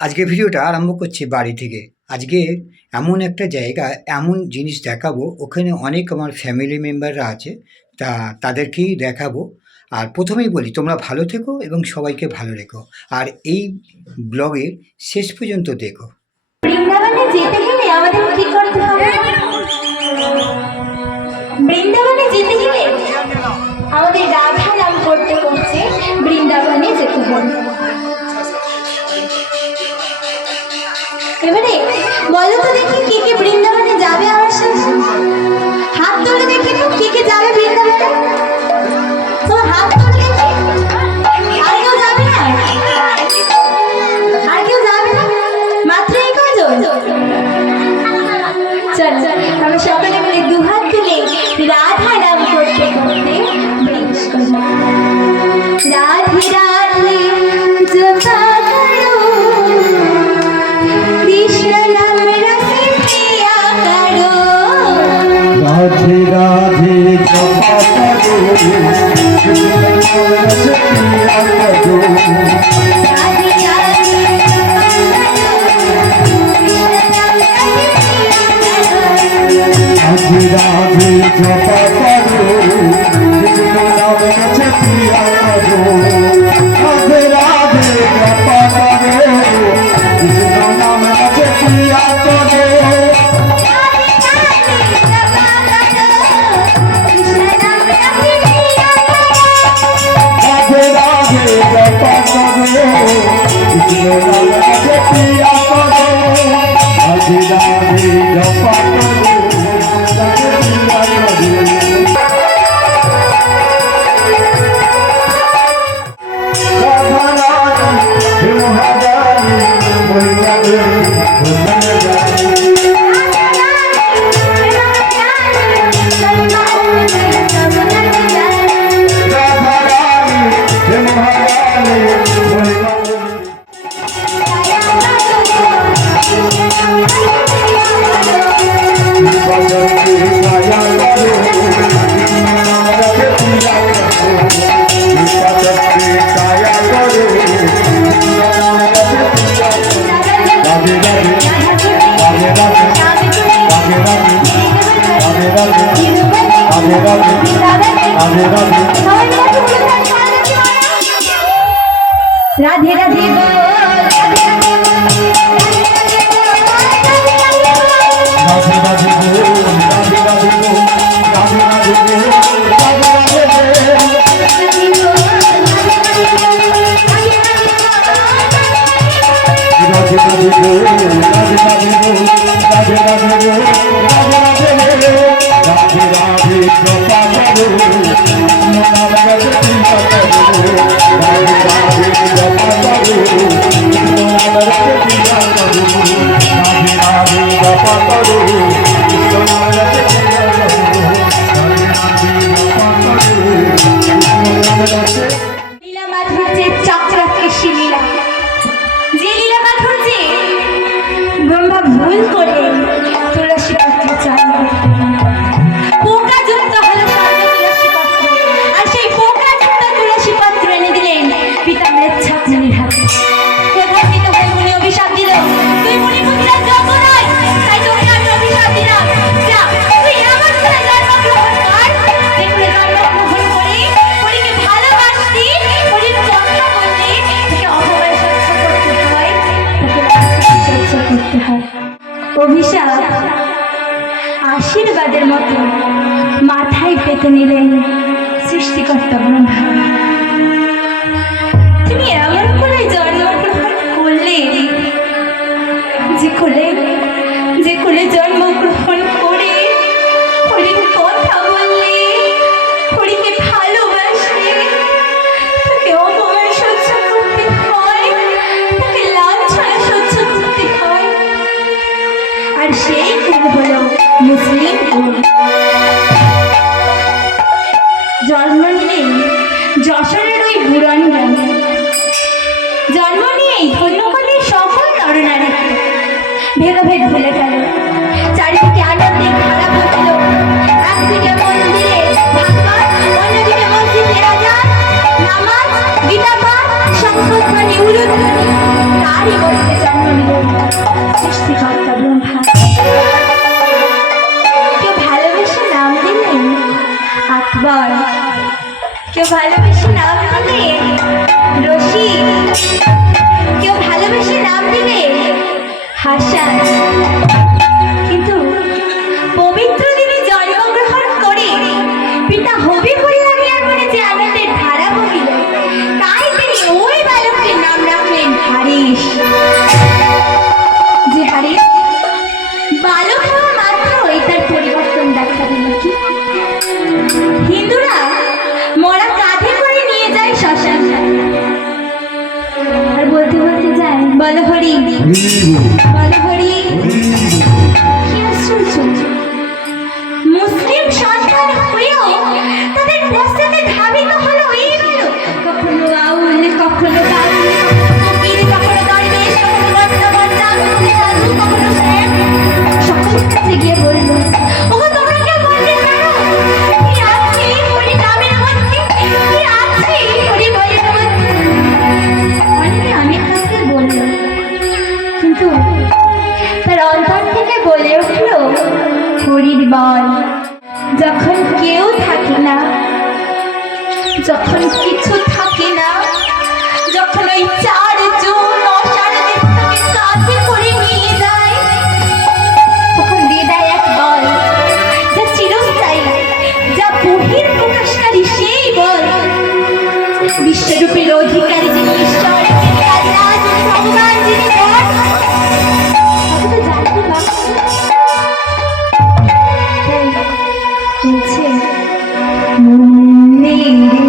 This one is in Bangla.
আজকে ভিডিওটা আরম্ভ করছি বাড়ি থেকে। আজকে এমন একটা জায়গা, এমন জিনিস দেখাবো, ওখানে অনেক আমার ফ্যামিলি মেম্বাররা আছে, তাদেরকেই দেখাবো। আর প্রথমেই বলি, তোমরা ভালো থেকো এবং সবাইকে ভালো রেখো, আর এই ব্লগে শেষ পর্যন্ত দেখো। বৃন্দাবনে যেতে গেলে আমাদের কি করতে হবে? বৃন্দাবনে যেতে গেলে আমাদের রাধা নাম করতে করতে বৃন্দাবনে যেতে হবে। এবারে বলো তো দেখি কে কে বৃন্দাবনে যাবে আমার সাথে? হাত তুলে দেখি তো কে কে যাবে বৃন্দাবনে? তোমার হাত তুলে দেখি। আর কেউ যাবে না? আর কেউ যাবে না? মাত্র এই কজন? চল আমরা সকলে মিলে দুহাত তুলে রাধা নাম করতে করতে বেশ করি। রাধে রাধে জপা করো, কৃষ্ণ নাম রসে প্রিয়া করো। রাধে রাধে জপা করো, কৃষ্ণ নাম রসে প্রিয়া করো। রাধে রাধে রাধে রাধে জপা করো, কৃষ্ণ নাম রসে প্রিয়া করো। রাধে রাধে জপা করো, কৃষ্ণ নাম রসে প্রিয়া করো। রাধে রাধে জপা করো, কৃষ্ণ নাম রসে প্রিয়া করো। রাধে রাধে জপা করো, রাধে প্রিয়া করো। রাধে রাধে লীলা মাধুর্যের চক্রাকৃষি লীলা, যে লীলা মাধুর্যে ব্রহ্মা ভুল করে তুলসী পত্র চান পোকা যুক্ত হলো স্বর্গে তুলসী পত্র, আর সেই পোকা যুক্ত তুলসী পত্র এনে দিলেন পিতা মেচ্ছামণির হাতে। ক্রোধান্বিত হয়ে মুনি অভিশাপ দিল, তুই মুনিপুত্রের যোগ্য নয়, তাই তোকে আমি অভিশাপ দিলাম, যা তুই আমার ঘরে জন্মগ্রহণ কর। যে ঘরে জন্মগ্রহণ করে পরীকে ভালোবাসতি, পরীর যত্ন করলে তাকে অপমান সহ্য করতে হয়, তাকে লাঞ্ছনা সহ্য করতে হয়। অভিশাপ আশীর্বাদের মতো মাথায় পেতে নিলেন সৃষ্টিকর্তা ব্রহ্মা। তিনি এমন করে জন্মগ্রহণ করলেন যে কোলে জন্মগ্রহণ করে হরির কথা বললে, হরিকে ভালোবাসলে তাকে অপমান সহ্য করতে হয়, তাকে লাঞ্ছনা সহ্য করতে হয়। আর সেই কুল হলো মুসলিম কুল। জন্ম নিলেন যশোরের ওই আকবর। কেউ ভালোবেসে নাম দিলে রশিদ, কেউ ভালোবেসে নাম দিলে হাসান। কিন্তু পবিত্র দিনে জন্মগ্রহণ করে পিতা হবিবুল্লাহ মনে যে আনন্দের ধারা বহিল, তাই তিনি ওই বালকের নাম রাখলেন হারিস। যে হারিস বালক হওয়া মাত্রই তার পরিবর্তন দেখা দিল। কি হিন্দুরা মরা কাঁধে করে নিয়ে যায় শ্মশান, আর বলতে বলতে যায় বলো হরি বলো হরি। কি আশ্চর্য, মুসলিম সন্তান হয়েও তাদের পশ্চাতে ধাবিত হলো এইগুলো, কখনো আউল, কখনো বাউল, কখনো ফকির, কখনো দরবেশ, কখনো বর্তমান্না, কখনো সাধু, কখনো শেখ। সকলের কাছে গিয়ে বলল, ওগো তোমরা কেউ বলতে পারো কি আছে হরি নামের মধ্যে, কি আছে হরি বলের মধ্যে? অনেকে অনেক কথা বলল, কিন্তু তার অন্তর থেকে বলে উঠল হরির বল। যখন কেউ থাকে না, যখন কিছু থাকে না, যখন ওই 4 জন অসারদের তাকে কাঁধে করে নিয়ে যায়, তখন দিয়ে দেয় এক বল যা চিরস্থায়ী, যা বহির প্রকাশকারী, সেই বল বিশ্বরূপের অধিকারী যিনি ঈশ্বর, যিনি আল্লাহ, যিনি ভগবান, যিনি God। আমি তো জানতে পারছি না। তাই বলছে, মন্দিরে